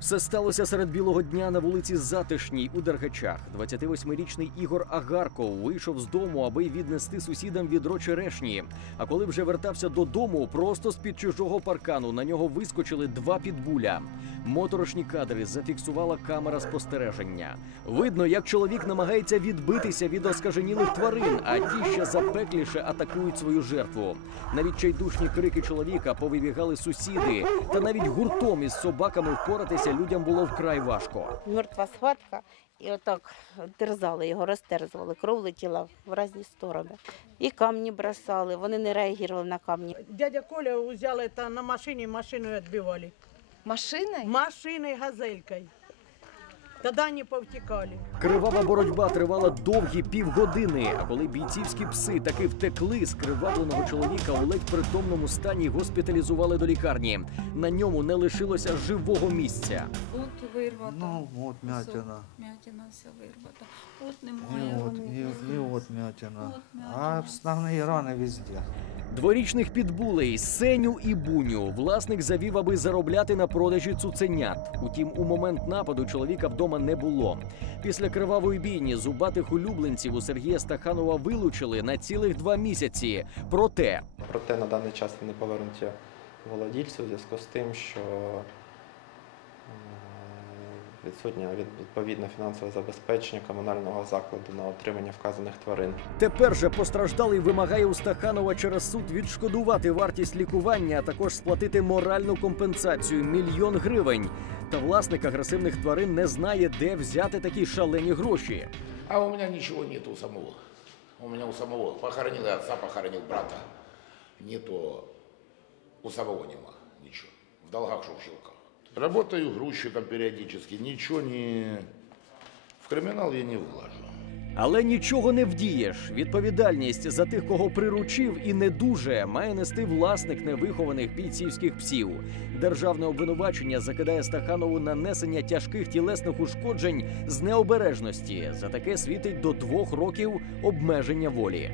Все сталося серед білого дня на вулиці Затишній у Дергачах. 28-річний Ігор Агарков вийшов з дому, аби віднести сусідам відро черешні. А коли вже вертався додому, просто з-під чужого паркану на нього вискочили два підбуля. Моторошні кадри зафіксувала камера спостереження. Видно, як чоловік намагається відбитися від оскаженілих тварин, а ті ще запекліше атакують свою жертву. Навіть чайдушні крики чоловіка повибігали сусіди, та навіть гуртом із собаками впоратися людям було вкрай важко. мертва схватка, і отак терзали його, розтерзували. Кров летіла в різні сторони. І камні бросали, вони не реагували на камні. Дядя Коля взяли та на машині машину відбивали. Машиною? Машиною Машиной, Тогда они повтекали. Кривава боротьба тривала довгі півгодини. А коли бійцівські пси таки втекли, скривавленого чоловіка у ледь притомному стані госпіталізували до лікарні. На ньому не лишилося живого місця. От вирвата. Ну, от м'ятина. Все, М'ятина вся вирвата. От немає. от, от і, і от м'ятина. От м'ятина. А основні рани везде. Дворічних підбулей Сеню і Буню власник завів, аби заробляти на продажі цуценят. Утім, у момент нападу чоловіка вдома не було. Після кривавої бійні зубатих улюбленців у Сергія Стаханова вилучили на цілих два місяці. Проте Проте на даний час вони повернуті володільцю у зв'язку з тим, що відсутнє відповідне фінансове забезпечення комунального закладу на отримання вказаних тварин. Тепер же постраждалий вимагає у Стаханова через суд відшкодувати вартість лікування, а також сплатити моральну компенсацію мільйон гривень. Та власник агресивних тварин не знає, де взяти такі шалені гроші. А у меня ничего нету у самого. У меня у самого похоронил и отца, похоронил брата. Нету у самого нема ничего. В долгах шуршилках. Работаю грузчиком периодически. Ничего не... В криминал я не влажу. Але нічого не вдієш. Відповідальність за тих, кого приручив і не дуже, має нести власник невихованих бійцівських псів. Державне обвинувачення закидає Стаханову нанесення тяжких тілесних ушкоджень з необережності. За таке світить до двох років обмеження волі.